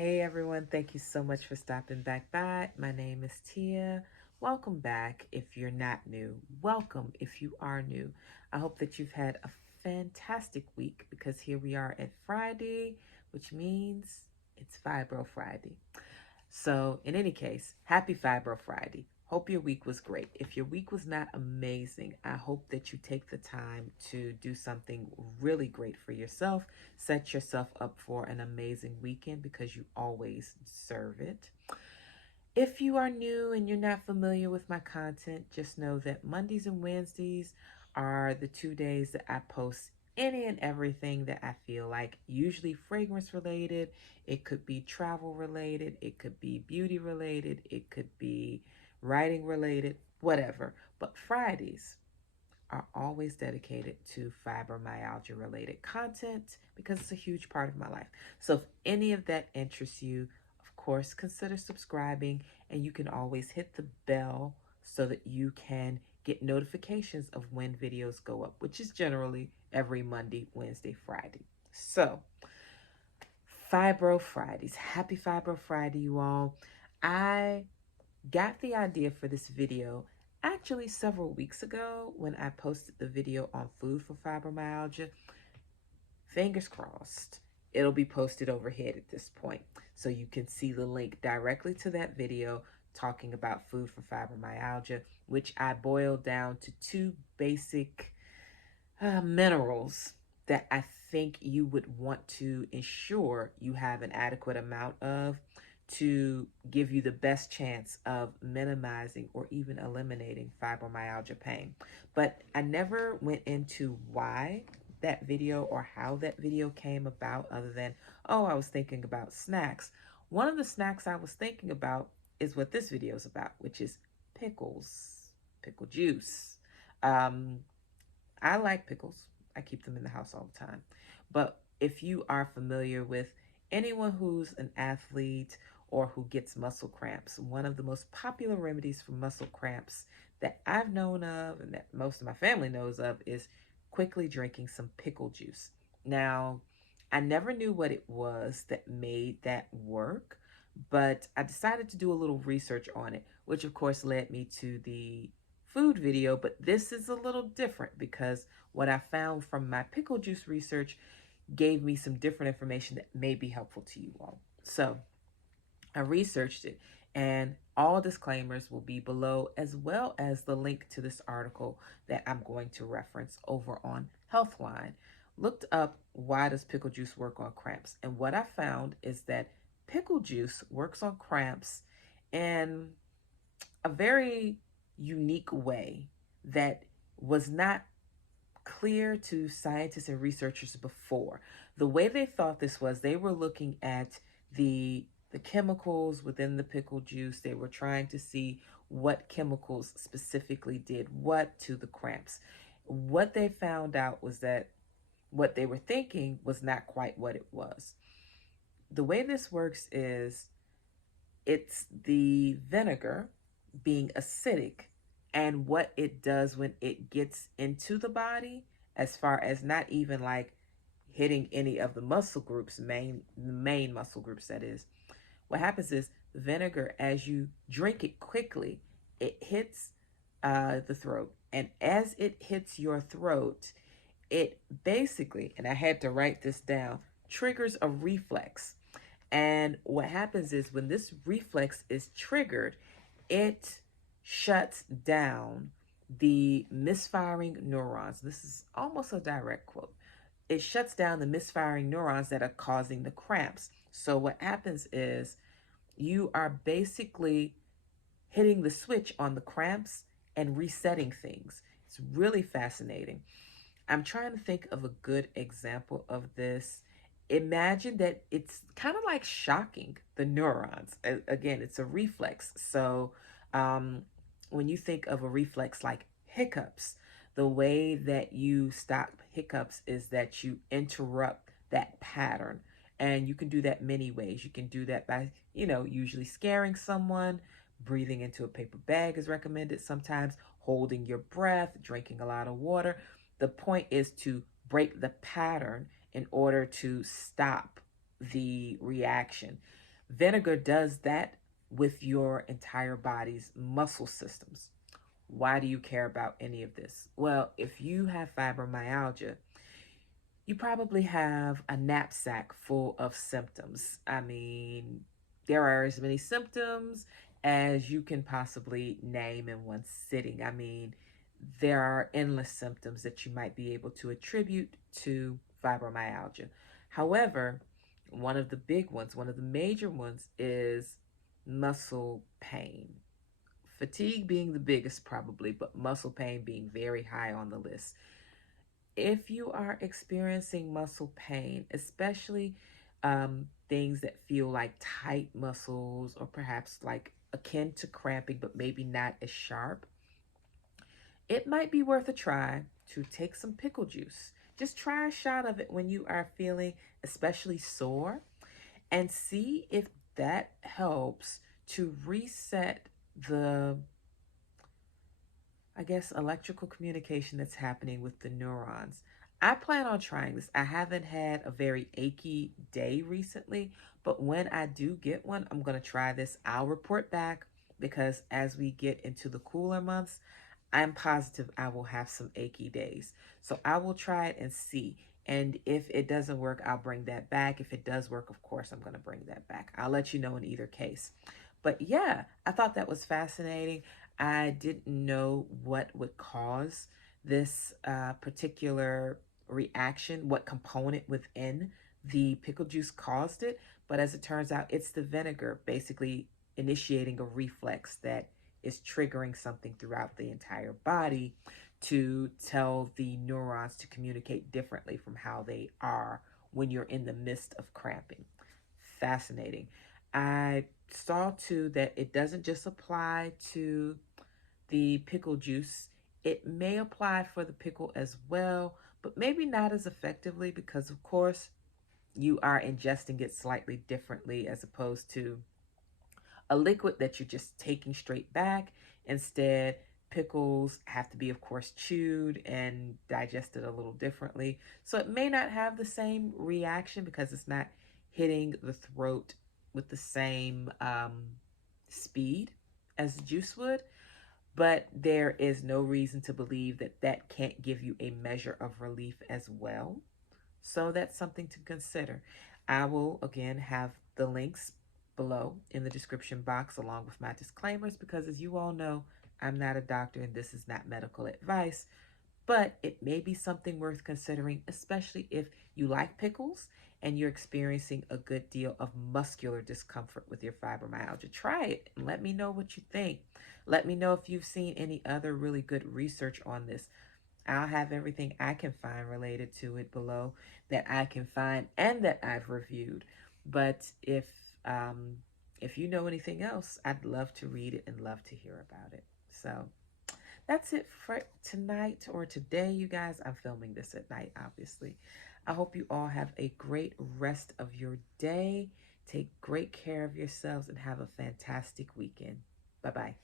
Hey everyone, thank you so much for stopping back by. My name is Tia. Welcome back if you're not new. Welcome if you are new. I hope that you've had a fantastic week because here we are at Friday, which means it's Fibro Friday. So, in any case, happy Fibro Friday. Hope your week was great. If your week was not amazing, I hope that you take the time to do something really great for yourself. Set yourself up for an amazing weekend because you always deserve it. If you are new and you're not familiar with my content, just know that Mondays and Wednesdays are the 2 days that I post any and everything that I feel like, usually fragrance related. It could be travel related, it could be beauty related, it could be writing related, whatever. But Fridays are always dedicated to fibromyalgia related content because it's a huge part of my life. So if any of that interests you, of course, consider subscribing, and you can always hit the bell so that you can get notifications of when videos go up, which is generally every Monday, Wednesday, Friday. So, Fibro Fridays. Happy Fibro Friday, you all. I got the idea for this video actually several weeks ago when I posted the video on food for fibromyalgia. Fingers crossed, it'll be posted overhead at this point. So you can see the link directly to that video talking about food for fibromyalgia, which I boiled down to two basic minerals that I think you would want to ensure you have an adequate amount of to give you the best chance of minimizing or even eliminating fibromyalgia pain. But I never went into why that video or how that video came about, other than, oh, I was thinking about snacks. One of the snacks I was thinking about is what this video is about, which is pickles, pickle juice. Um, I like pickles. I keep them in the house all the time. But if you are familiar with anyone who's an athlete or who gets muscle cramps, one of the most popular remedies for muscle cramps that I've known of and that most of my family knows of is quickly drinking some pickle juice. Now, I never knew what it was that made that work, but I decided to do a little research on it, which of course led me to the food video. But this is a little different because what I found from my pickle juice research gave me some different information that may be helpful to you all. So I researched it, and all disclaimers will be below, as well as the link to this article that I'm going to reference over on Healthline. Looked up, why does pickle juice work on cramps? And what I found is that pickle juice works on cramps in a very unique way that was not clear to scientists and researchers before. The way they thought this was, they were looking at the chemicals within the pickle juice. They were trying to see what chemicals specifically did what to the cramps. What they found out was that what they were thinking was not quite what it was. The way this works is, it's the vinegar being acidic, and what it does when it gets into the body, as far as not even like hitting any of the muscle groups, main muscle groups, that is, what happens is the vinegar, as you drink it quickly, it hits the throat, and as it hits your throat, it basically, and I had to write this down, triggers a reflex. And what happens is, when this reflex is triggered, it shuts down the misfiring neurons. This is almost a direct quote. It shuts down the misfiring neurons that are causing the cramps. So what happens is, you are basically hitting the switch on the cramps and resetting things. It's really fascinating. I'm trying to think of a good example of this. Imagine that it's kind of like shocking the neurons. Again, it's a reflex. So when you think of a reflex like hiccups, the way that you stop hiccups is that you interrupt that pattern. And you can do that many ways. You can do that by, usually scaring someone, breathing into a paper bag is recommended sometimes, holding your breath, drinking a lot of water. The point is to break the pattern in order to stop the reaction. Vinegar does that with your entire body's muscle systems. Why do you care about any of this? Well, if you have fibromyalgia, you probably have a knapsack full of symptoms. I mean, there are as many symptoms as you can possibly name in one sitting. I mean, there are endless symptoms that you might be able to attribute to fibromyalgia. However, one of the big ones, one of the major ones, is muscle pain. Fatigue being the biggest, probably, but muscle pain being very high on the list. If you are experiencing muscle pain, especially things that feel like tight muscles or perhaps like akin to cramping, but maybe not as sharp, it might be worth a try to take some pickle juice. Just try a shot of it when you are feeling especially sore and see if that helps to reset the, I guess, electrical communication that's happening with the neurons. I plan on trying this. I haven't had a very achy day recently, but when I do get one, I'm going to try this. I'll report back because as we get into the cooler months, I'm positive I will have some achy days. So I will try it and see. And if it doesn't work, I'll bring that back. If it does work, of course, I'm going to bring that back. I'll let you know in either case. But yeah, I thought that was fascinating. I didn't know what would cause this particular reaction, what component within the pickle juice caused it. But as it turns out, it's the vinegar basically initiating a reflex that is triggering something throughout the entire body to tell the neurons to communicate differently from how they are when you're in the midst of cramping. Fascinating. I saw too that it doesn't just apply to the pickle juice. It may apply for the pickle as well, but maybe not as effectively because, of course, you are ingesting it slightly differently as opposed to a liquid that you're just taking straight back. Instead, pickles have to be, of course, chewed and digested a little differently. So it may not have the same reaction because it's not hitting the throat with the same speed as the juice would. But there is no reason to believe that that can't give you a measure of relief as well. So that's something to consider. I will again have the links below in the description box along with my disclaimers because as you all know, I'm not a doctor and this is not medical advice, but it may be something worth considering, especially if you like pickles and you're experiencing a good deal of muscular discomfort with your fibromyalgia. Try it and let me know what you think. Let me know if you've seen any other really good research on this. I'll have everything I can find related to it below that I can find and that I've reviewed. But if you know anything else, I'd love to read it and love to hear about it. So that's it for tonight or today, you guys. I'm filming this at night, obviously. I hope you all have a great rest of your day. Take great care of yourselves and have a fantastic weekend. Bye-bye.